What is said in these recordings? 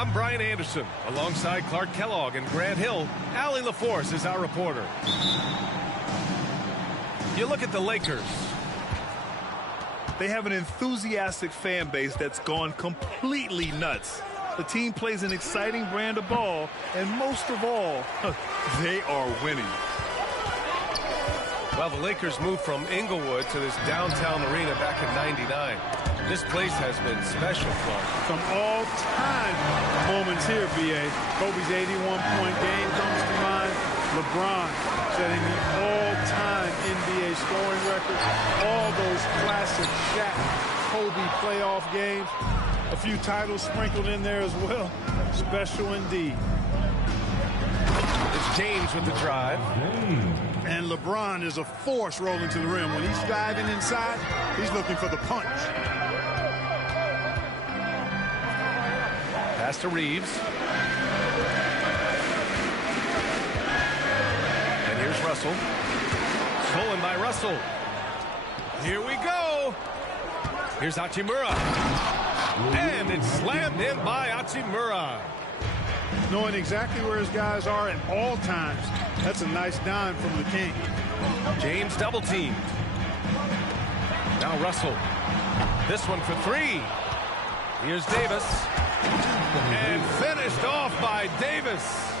I'm Brian Anderson. Alongside Clark Kellogg and Grant Hill, Allie LaForce is our reporter. You look at the Lakers. They have an enthusiastic fan base that's gone completely nuts. The team plays an exciting brand of ball, and most of all, they are winning. Well, the Lakers moved from Inglewood to this downtown arena back in '99. This place has been special, Clark. Some all-time moments here, B.A. Kobe's 81-point game comes to mind. LeBron setting the all-time NBA scoring record. All those classic Shaq, Kobe playoff games. A few titles sprinkled in there as well. Special indeed. It's James with the drive. And LeBron is a force rolling to the rim. When he's driving inside, he's looking for the punch. Pass to Reeves. And here's Russell. Stolen by Russell. Here we go. Here's Hachimura. And it's slammed in by Hachimura. Knowing exactly where his guys are at all times. That's a nice dime from the King. James double teamed. Now Russell. This one for three. Here's Davis. And finished off by Davis.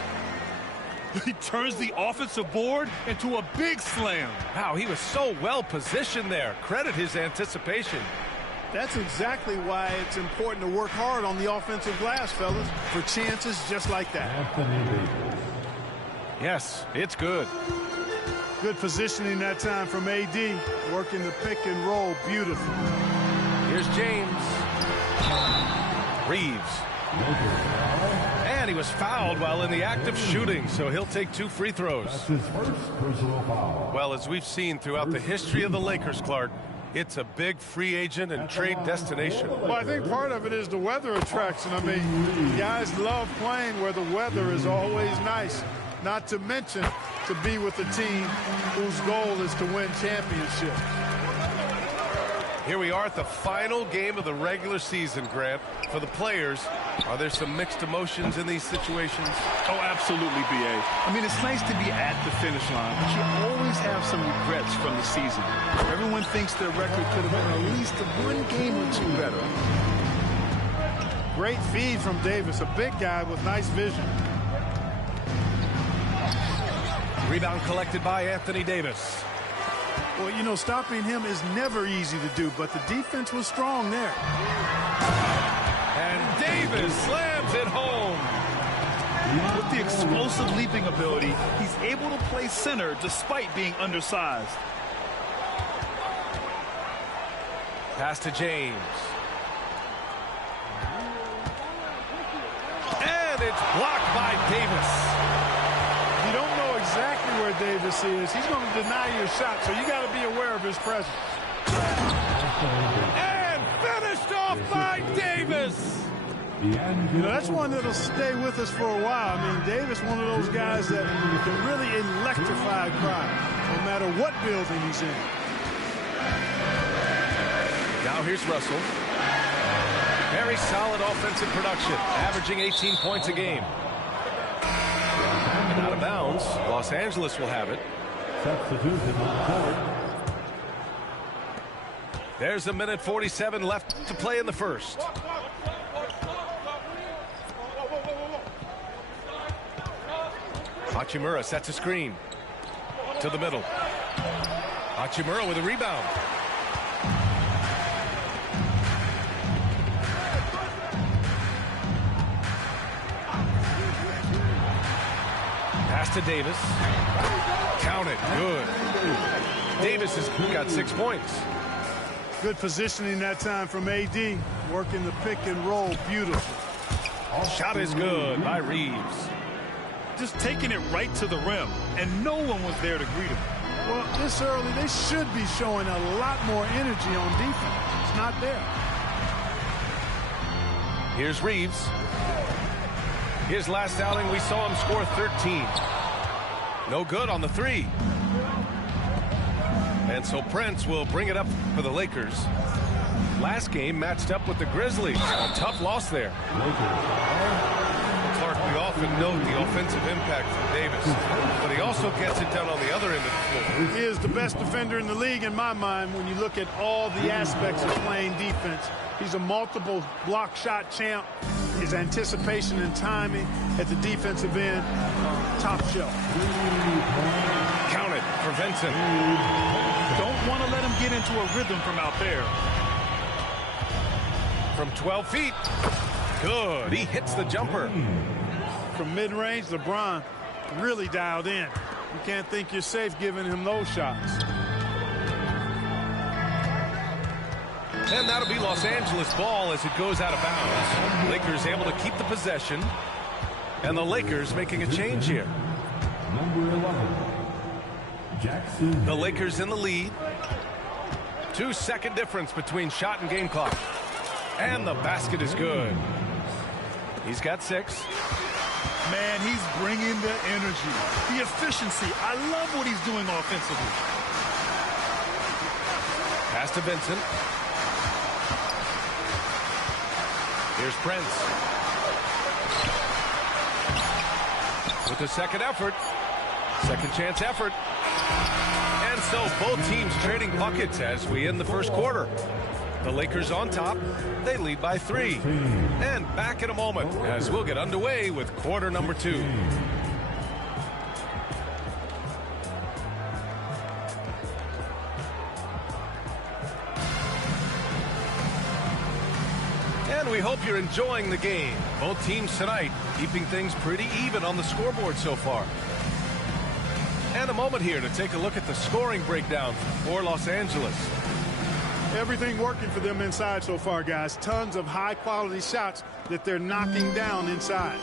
He turns the offensive board into a big slam. Wow, he was so well positioned there. Credit his anticipation. That's exactly why it's important to work hard on the offensive glass, fellas, for chances just like that. Yes, it's good. Good positioning that time from A.D. Working the pick and roll beautifully. Here's James. Reeves. And he was fouled while in the act of shooting, so he'll take 2 free throws. That's his first personal foul. Well, as we've seen throughout the history of the Lakers, Clark, it's a big free agent and trade destination. Well, I think part of it is the weather attraction. I mean, guys love playing where the weather is always nice. Not to mention to be with a team whose goal is to win championships. Here we are at the final game of the regular season, Grant. For the players, are there some mixed emotions in these situations? Oh, absolutely, B.A. I mean, it's nice to be at the finish line, but you always have some regrets from the season. Everyone thinks their record could have been at least 1 game or 2 better. Great feed from Davis, a big guy with nice vision. Rebound collected by Anthony Davis. Well, you know, stopping him is never easy to do, but the defense was strong there. And Davis slams it home. With the explosive leaping ability, he's able to play center despite being undersized. Pass to James. And it's blocked by Davis. You don't know exactly where Davis is. He's going to deny your shot, so you got to be aware of his presence. And finished off by Davis. You know, that's one that'll stay with us for a while. I mean, Davis, one of those guys that can really electrify a crowd, no matter what building he's in. Now here's Russell. Very solid offensive production, averaging 18 points a game. And out of bounds, Los Angeles will have it. Substitution on court. There's 1:47 left to play in the first. Hachimura sets a screen to the middle. Hachimura with a rebound. Pass to Davis. Count it. Good. Davis has got 6 points. Good positioning that time from A.D. Working the pick and roll beautiful. Shot is good by Reeves. Just taking it right to the rim, and no one was there to greet him. Well, this early, they should be showing a lot more energy on defense. It's not there. Here's Reeves. His last outing, we saw him score 13. No good on the 3. And so Prince will bring it up for the Lakers. Last game matched up with the Grizzlies. A tough loss there. Lakers Clark, we often note the offensive impact from Davis, but he also gets it done on the other end of the floor. He is the best defender in the league in my mind when you look at all the aspects of playing defense. He's a multiple block shot champ. His anticipation and timing at the defensive end, top shelf. Counted for Vincent. Don't want to let him get into a rhythm from out there. From 12 feet. Good. He hits the jumper. From mid-range, LeBron really dialed in. You can't think you're safe giving him those shots. And that'll be Los Angeles ball as it goes out of bounds. Lakers able to keep the possession. And the Lakers making a change here. Number 11, Jackson. The Lakers in the lead. 2-second difference between shot and game clock. And the basket is good. He's got 6. Man, he's bringing the energy, the efficiency. I love what he's doing offensively. Pass to Vincent. Here's Prince. With the second effort. Second chance effort. And so both teams trading buckets as we end the first quarter. The Lakers on top. They lead by 3. And back in a moment as we'll get underway with quarter number 2. And we hope you're enjoying the game. Both teams tonight keeping things pretty even on the scoreboard so far. And a moment here to take a look at the scoring breakdown for Los Angeles. Everything working for them inside so far, guys. Tons of high-quality shots that they're knocking down inside.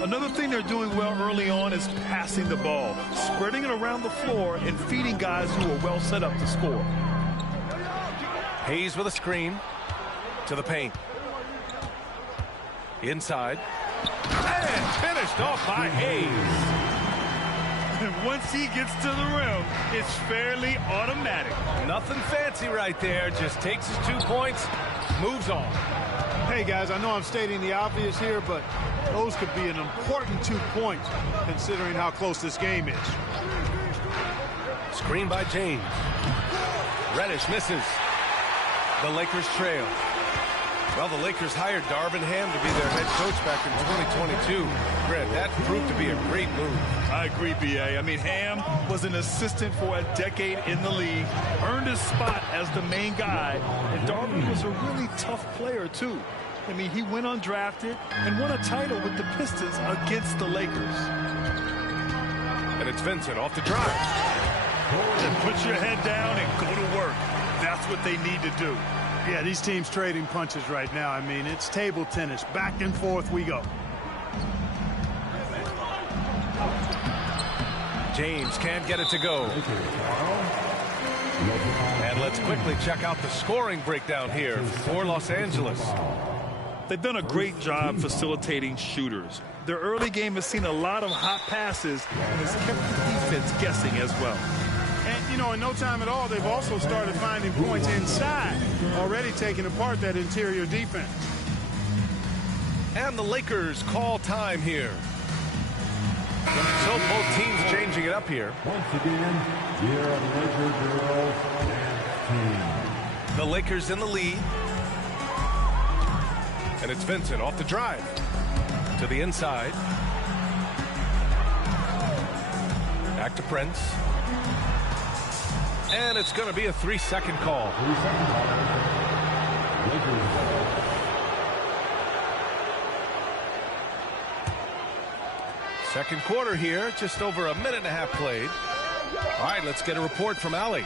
Another thing they're doing well early on is passing the ball, spreading it around the floor and feeding guys who are well set up to score. Hayes with a screen to the paint. Inside. And finished off by Hayes. And once he gets to the rim, it's fairly automatic. Nothing fancy right there. Just takes his 2 points, moves on. Hey, guys, I know I'm stating the obvious here, but those could be an important 2 points considering how close this game is. Screen by James. Reddish misses. The Lakers trail. Well, the Lakers hired Darvin Ham to be their head coach back in 2022. Grant, that proved to be a great move. I agree, B.A. I mean, Ham was an assistant for a decade in the league, earned his spot as the main guy, and Darvin was a really tough player, too. I mean, he went undrafted and won a title with the Pistons against the Lakers. And it's Vincent off the drive. And put your head down and go to work. That's what they need to do. Yeah, these teams trading punches right now. I mean, it's table tennis. Back and forth we go. James can't get it to go. And let's quickly check out the scoring breakdown here for Los Angeles. They've done a great job facilitating shooters. Their early game has seen a lot of hot passes and has kept the defense guessing as well. And, you know, in no time at all, they've also started finding points inside, already taking apart that interior defense. And the Lakers call time here. So both teams changing it up here. Once again, here are the Laker girls dance team. The Lakers in the lead. And it's Vincent off the drive. To the inside. Back to Prince. And it's going to be a 3-second call. 3-second call. Lakers ball. Second quarter here, just over a minute and a half played. All right, let's get a report from Allie.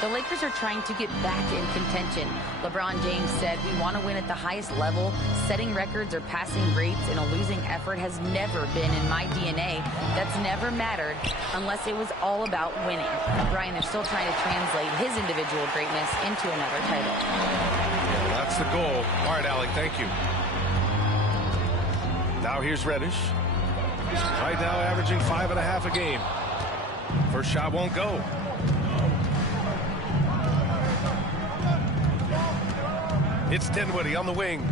The Lakers are trying to get back in contention. LeBron James said, "We want to win at the highest level. Setting records or passing greats in a losing effort has never been in my DNA. That's never mattered unless it was all about winning." Brian, they're still trying to translate his individual greatness into another title. Well, that's the goal. All right, Allie, thank you. Now here's Reddish. Right now averaging 5.5 a game. First shot won't go. It's Dinwiddie on the wing.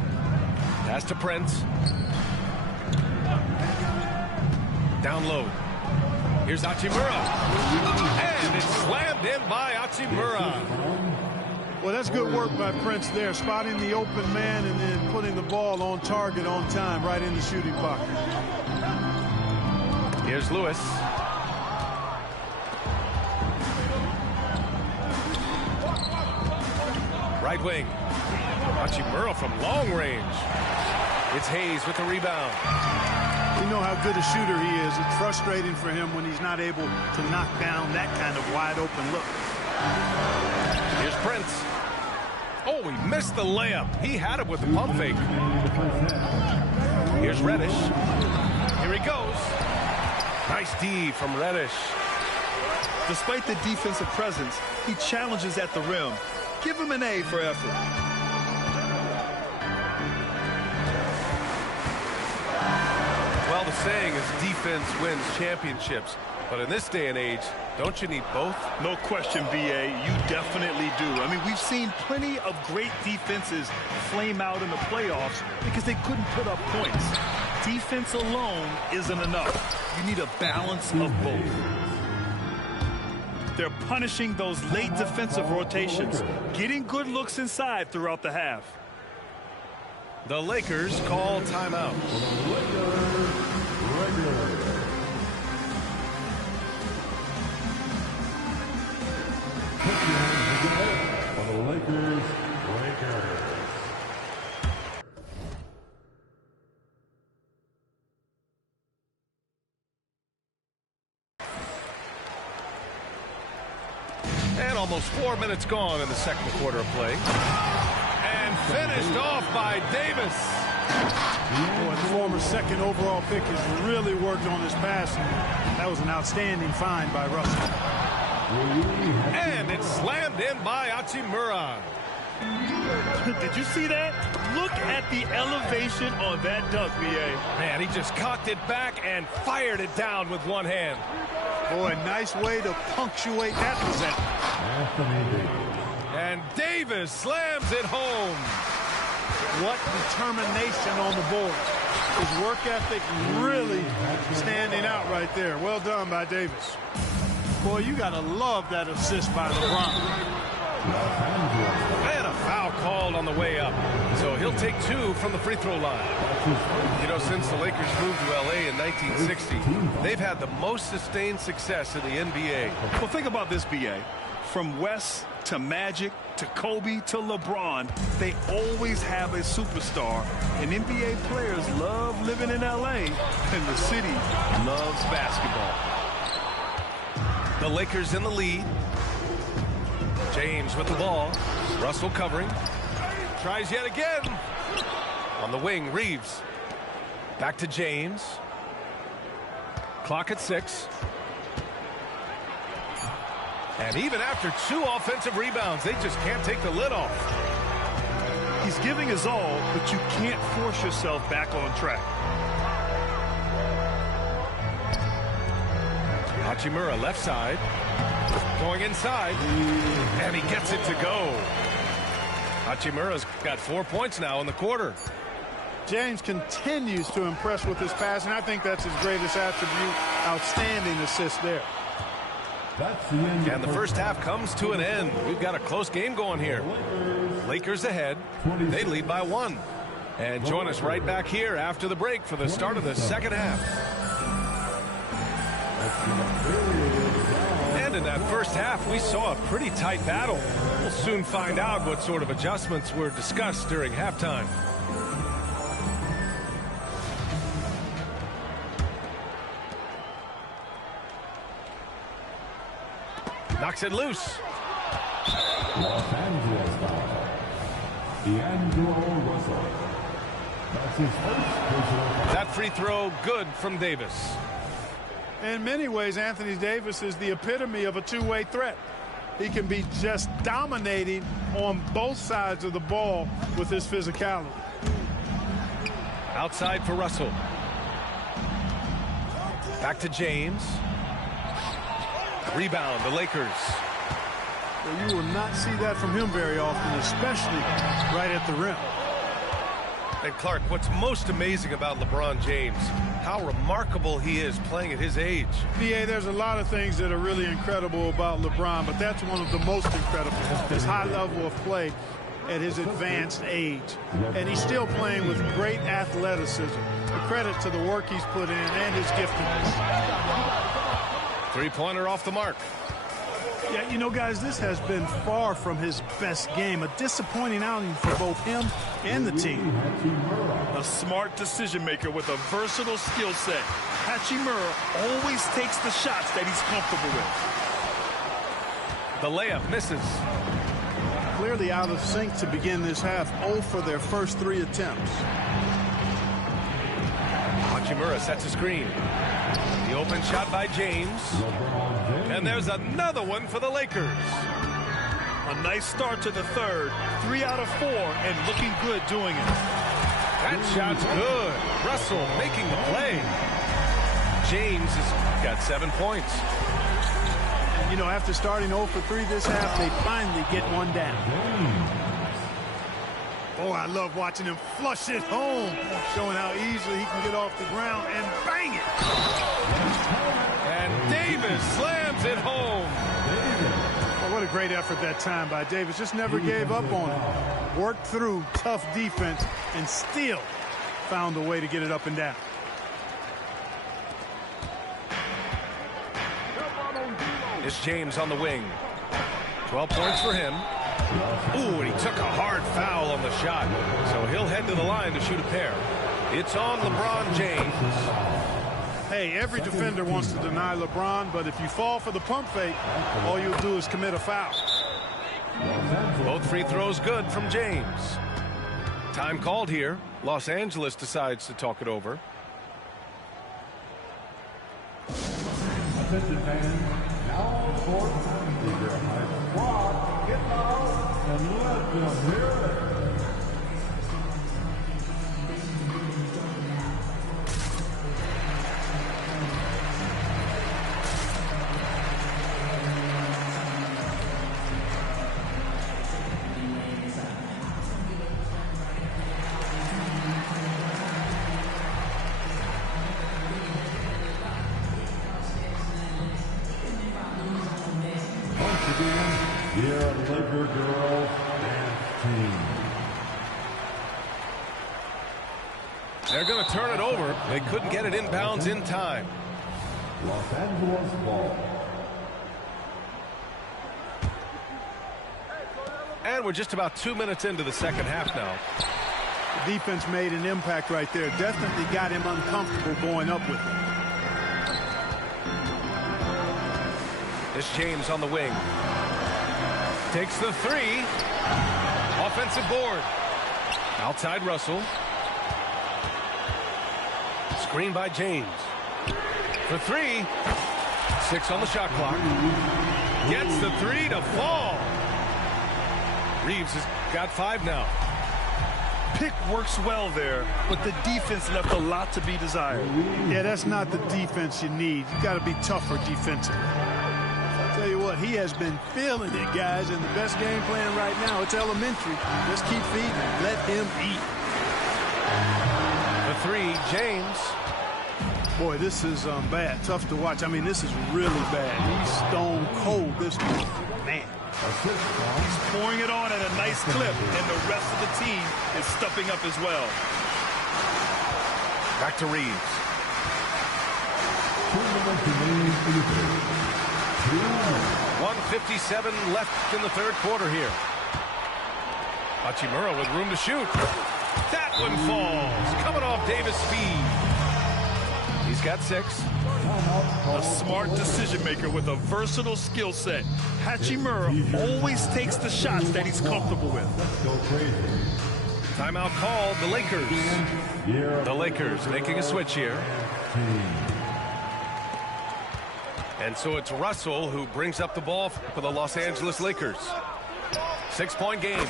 Pass to Prince. Down low. Here's Hachimura. And it's slammed in by Hachimura. Well, that's good work by Prince there, spotting the open man and then putting the ball on target on time right in the shooting pocket. Here's Lewis. Right wing. Hachimura from long range. It's Hayes with the rebound. We know how good a shooter he is. It's frustrating for him when he's not able to knock down that kind of wide open look. Here's Prince. Oh, he missed the layup. He had it with the pump fake. Here's Reddish. Here he goes. Nice D from Reddish. Despite the defensive presence, he challenges at the rim. Give him an A for effort. Well, the saying is defense wins championships. But in this day and age, don't you need both? No question, B.A. You definitely do. I mean, we've seen plenty of great defenses flame out in the playoffs because they couldn't put up points. Defense alone isn't enough. You need a balance of both. They're punishing those late defensive rotations, getting good looks inside throughout the half. The Lakers call timeout. For the Lakers. And almost 4 minutes gone in the second quarter of play. And finished off by Davis. Boy, the former second overall pick has really worked on his passing. That was an outstanding find by Russell. And it's slammed in by Hachimura. Did you see that? Look at the elevation on that dunk, B.A. Man, he just cocked it back and fired it down with one hand. Boy, nice way to punctuate that possession. And Davis slams it home. What determination on the board. His work ethic really standing out right there. Well done by Davis. Boy, you got to love that assist by LeBron. And a foul called on the way up. So he'll take 2 from the free throw line. You know, since the Lakers moved to L.A. in 1960, they've had the most sustained success in the NBA. Well, think about this, B.A. From West to Magic to Kobe to LeBron, they always have a superstar. And NBA players love living in L.A. and the city loves basketball. The Lakers in the lead. James with the ball. Russell covering. Tries yet again. On the wing, Reeves. Back to James. Clock at 6. And even after 2 offensive rebounds, they just can't take the lid off. He's giving his all, but you can't force yourself back on track. Hachimura left side. Going inside. And he gets it to go. Hachimura's got 4 points now in the quarter. James continues to impress with his passing. I think that's his greatest attribute. Outstanding assist there. That's the end. And the first half comes to an end. We've got a close game going here. Lakers ahead. They lead by 1. And join us right back here after the break for the start of the second half. And in that first half, we saw a pretty tight battle. We'll soon find out what sort of adjustments were discussed during halftime. Knocks it loose. Los Angeles foul. D'Angelo Russell. That's his first personal foul. That free throw good from Davis. In many ways, Anthony Davis is the epitome of a two-way threat. He can be just dominating on both sides of the ball with his physicality. Outside for Russell. Back to James. Rebound, the Lakers. Well, you will not see that from him very often, especially right at the rim. And Clark, what's most amazing about LeBron James, how remarkable he is playing at his age. BA, there's a lot of things that are really incredible about LeBron, but that's one of the most incredible, his high level of play at his advanced age. And he's still playing with great athleticism. A credit to the work he's put in and his giftedness. Three-pointer off the mark. Yeah, you know, guys, this has been far from his best game. A disappointing outing for both him and the team. A smart decision maker with a versatile skill set. Hachimura always takes the shots that he's comfortable with. The layup misses. Clearly out of sync to begin this half. 0 for their first 3 attempts. Hachimura sets a screen. The open shot by James. And there's another one for the Lakers. A nice start to the third. 3 out of 4 and looking good doing it. That shot's good. Russell making the play. James has got 7 points. You know, after starting 0 for 3 this half, they finally get one down. Oh, I love watching him flush it home, showing how easily he can get off the ground and bang it. And Davis slams it home. Oh, what a great effort that time by Davis. Just never gave up on it. Worked through tough defense and still found a way to get it up and down. It's James on the wing. 12 points for him. Ooh, and he took a hard foul on the shot. So he'll head to the line to shoot a pair. It's on LeBron James. Hey, every defender wants to deny LeBron, but if you fall for the pump fake, all you'll do is commit a foul. Both free throws good from James. Time called here. Los Angeles decides to talk it over. Attention fans, now for time. Rock, get out, and let them hear it. Here, Laker girls and team. They're going to turn it over. They couldn't get it inbounds in time. Los Angeles ball. And we're just about 2 minutes into the second half now. The defense made an impact right there. Definitely got him uncomfortable going up with it. It's James on the wing. Takes the three. Offensive board. Outside Russell. Screen by James. For three. 6 on the shot clock. Gets the three to fall. Reeves has got 5 now. Pick works well there, but the defense left a lot to be desired. Yeah, that's not the defense you need. You got to be tougher defensively. Tell you what, he has been feeling it, guys, and the best game plan right now, it's elementary. Just keep feeding him. Let him eat. The three, James. Boy, this is bad. Tough to watch. I mean, this is really bad. He's stone cold this one. Man. He's pouring it on at a nice clip, and the rest of the team is stepping up as well. Back to Reeves. 1:57 left in the third quarter here. Hachimura with room to shoot. That one falls. Coming off Davis' feed. He's got 6. A smart decision maker with a versatile skill set. Hachimura always takes the shots that he's comfortable with. Timeout called. The Lakers. The Lakers making a switch here. And so it's Russell who brings up the ball for the Los Angeles Lakers. 6-point game.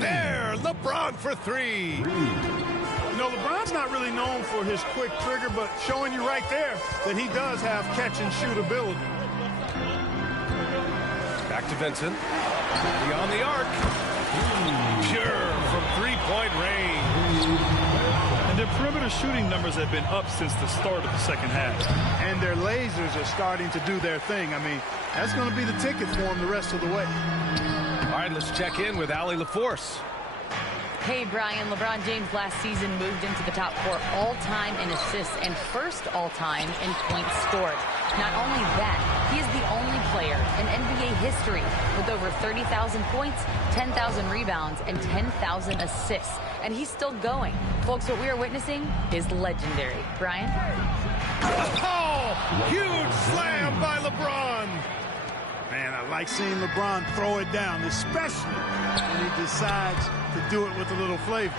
There, LeBron for 3. You know, LeBron's not really known for his quick trigger, but showing you right there that he does have catch and shoot ability. Back to Vincent. Beyond the arc. Pure from three-point range. And their perimeter shooting numbers have been up since the start of the second half. And their lasers are starting to do their thing. I mean, that's going to be the ticket for them the rest of the way. All right, let's check in with Allie LaForce. Hey, Brian, LeBron James last season moved into the top 4 all-time in assists and first all-time in points scored. Not only that, he is the only player in NBA history with over 30,000 points, 10,000 rebounds, and 10,000 assists. And he's still going. Folks, what we are witnessing is legendary. Brian? Oh, huge slam by LeBron. Man, I like seeing LeBron throw it down, especially when he decides to do it with a little flavor.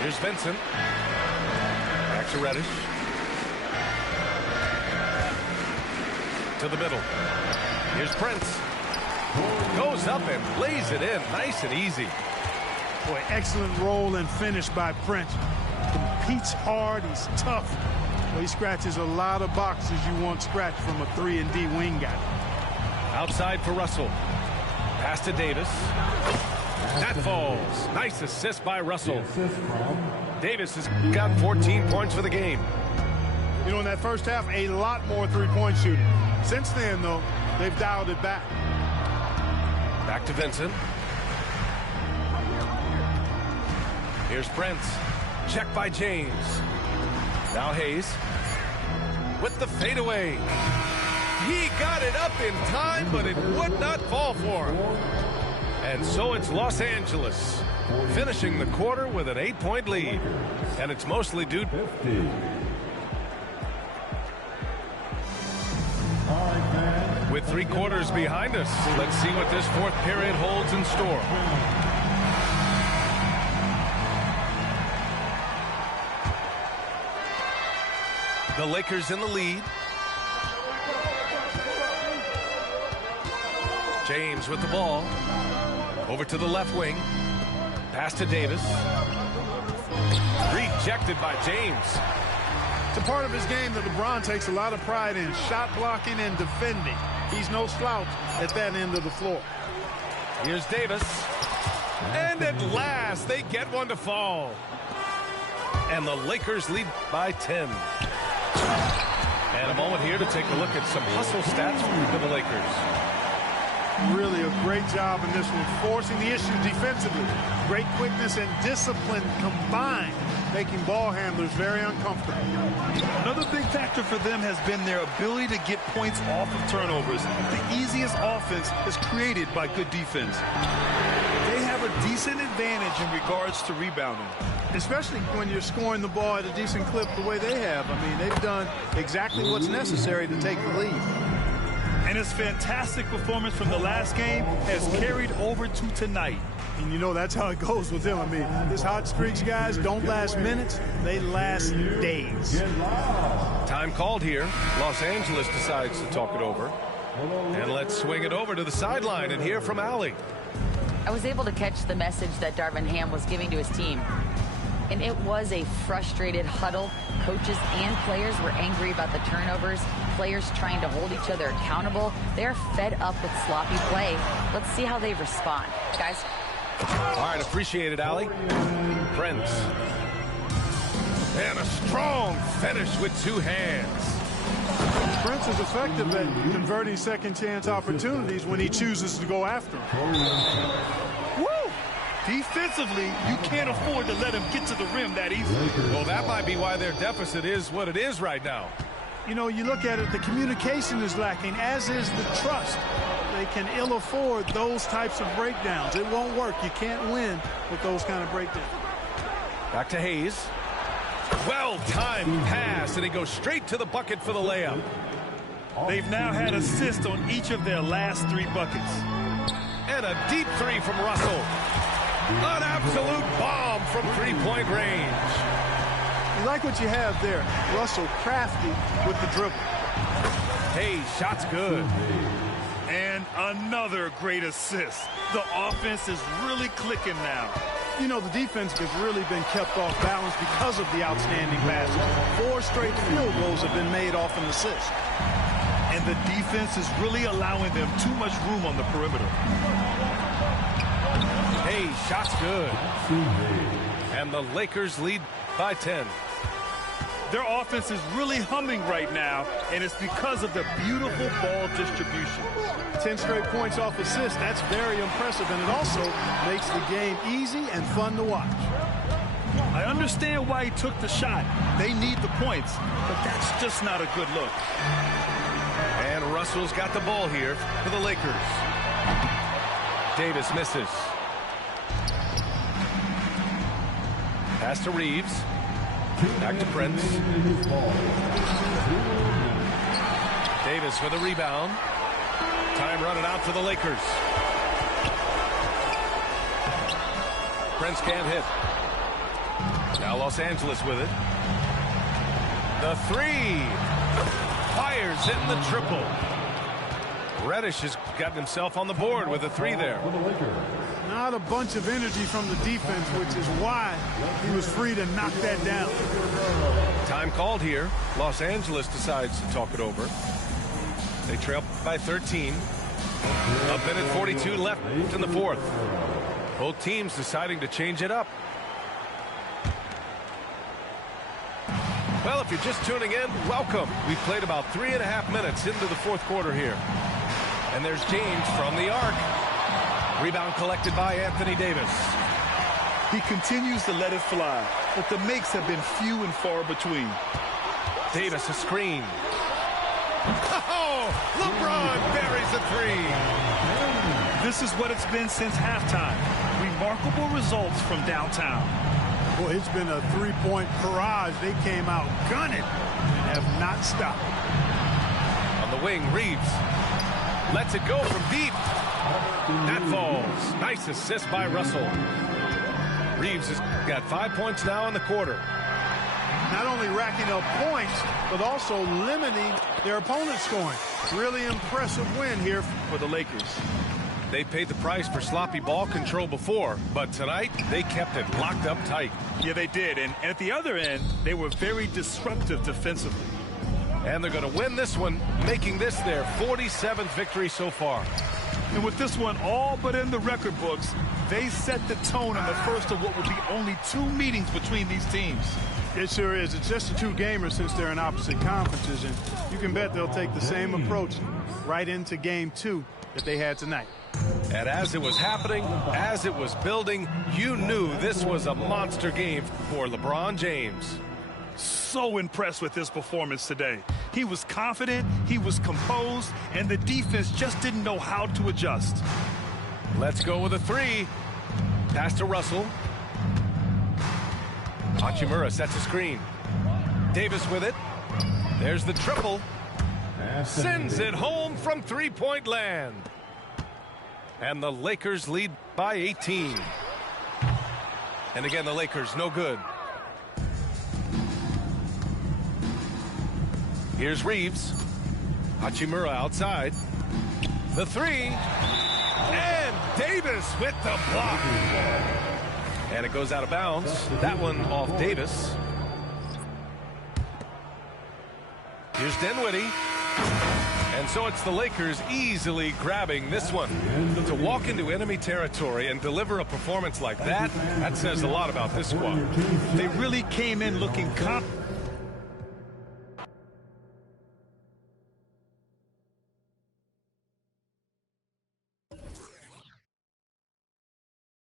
Here's Vincent. Back to Reddish. To the middle. Here's Prince. Goes up and lays it in. Nice and easy. Boy, excellent roll and finish by Prince. Competes hard. He's tough. Well, he scratches a lot of boxes you want scratched from a 3-and-D wing guy. Outside for Russell. Pass to Davis. That falls. Nice assist by Russell. Davis has got 14 points for the game. You know, in that first half, a lot more three-point shooting. Since then, though, they've dialed it back. Back to Vincent. Here's Prince. Check by James. Now Hayes with the fadeaway. He got it up in time, but it would not fall for him. And so it's Los Angeles finishing the quarter with an 8-point lead. And it's mostly due to... With 3 quarters behind us, let's see what this fourth period holds in store. The Lakers in the lead. James with the ball. Over to the left wing. Pass to Davis. Rejected by James. It's a part of his game that LeBron takes a lot of pride in. Shot blocking and defending. He's no slouch at that end of the floor. Here's Davis. And at last, they get one to fall. And the Lakers lead by 10. And a moment here to take a look at some hustle stats for the Lakers. Really a great job in this one, forcing the issue defensively. Great quickness and discipline combined, making ball handlers very uncomfortable. Another big factor for them has been their ability to get points off of turnovers. The easiest offense is created by good defense. They have a decent advantage in regards to rebounding. Especially when you're scoring the ball at a decent clip the way they have. I mean, they've done exactly what's necessary to take the lead. And his fantastic performance from the last game has carried over to tonight. And you know that's how it goes with them. I mean, this hot streaks, guys, don't last minutes. They last days. Time called here. Los Angeles decides to talk it over. And let's swing it over to the sideline and hear from Allie. I was able to catch the message that Darvin Ham was giving to his team. And it was a frustrated huddle. Coaches and players were angry about the turnovers. Players trying to hold each other accountable. They're fed up with sloppy play. Let's see how they respond. Guys. All right, appreciate it, Allie. Prince. And a strong finish with 2 hands. Prince is effective at converting second chance opportunities when he chooses to go after them. Woo! Defensively, you can't afford to let him get to the rim that easily. Well, that might be why their deficit is what it is right now. You know, you look at it, the communication is lacking, as is the trust. They can ill afford those types of breakdowns. It won't work. You can't win with those kind of breakdowns. Back to Hayes. Well-timed pass, and he goes straight to the bucket for the layup. They've now had assists on each of their last 3 buckets. And a deep 3 from Russell. An absolute bomb from 3-point range. You like what you have there. Russell crafty with the dribble. Hey, shot's good. And another great assist. The offense is really clicking now. You know, the defense has really been kept off balance because of the outstanding passes. 4 straight field goals have been made off an assist. and the defense is really allowing them too much room on the perimeter. Hey, shot's good. And the Lakers lead by 10. Their offense is really humming right now, and it's because of the beautiful ball distribution. 10 straight points off assists. That's very impressive, and it also makes the game easy and fun to watch. I understand why he took the shot. They need the points, but that's just not a good look. And Russell's got the ball here for the Lakers. Davis misses. Pass to Reeves. Back to Prince. Davis with a rebound. Time running out for the Lakers. Prince can't hit. Now Los Angeles with it. The three. Fires hitting the triple. Reddish has gotten himself on the board with a three there. Not a bunch of energy from the defense, which is why he was free to knock that down. Time called here. Los Angeles decides to talk it over. They trail by 13. A minute 42 left in the fourth. Both teams deciding to change it up. Well, if you're just tuning in, welcome. We've played about 3.5 minutes into the fourth quarter here. And there's James from the arc. Rebound collected by Anthony Davis. He continues to let it fly, but the makes have been few and far between. Davis a screen. Oh, LeBron buries a three. This is what it's been since halftime. Remarkable results from downtown. Boy, it's been a three-point barrage. They came out gunning and have not stopped. On the wing, Reeves lets it go from deep. That falls. Nice assist by Russell. Reeves has got 5 points now in the quarter. Not only racking up points, but also limiting their opponent's scoring. Really impressive win here for the Lakers. They paid the price for sloppy ball control before, but tonight they kept it locked up tight. Yeah, they did. And at the other end, they were very disruptive defensively. And they're going to win this one, making this their 47th victory so far. And with this one all but in the record books, they set the tone in the first of what will be only 2 meetings between these teams. It sure is. It's just a 2-gamer since they're in opposite conferences, and you can bet they'll take the same approach right into game 2 that they had tonight. And as it was happening, as it was building, you knew this was a monster game for LeBron James. So impressed with his performance today. He was confident, he was composed, and the defense just didn't know how to adjust. Let's go with a three. Pass to Russell. Hachimura sets a screen. Davis with it. There's the triple. Sends it home from three-point land. And the Lakers lead by 18. And again, the Lakers no good. Here's Reeves. Hachimura outside. The three. And Davis with the block. And it goes out of bounds. That one off Davis. Here's Dinwiddie. And so it's the Lakers easily grabbing this one. To walk into enemy territory and deliver a performance like that, that says a lot about this squad. They really came in looking confident.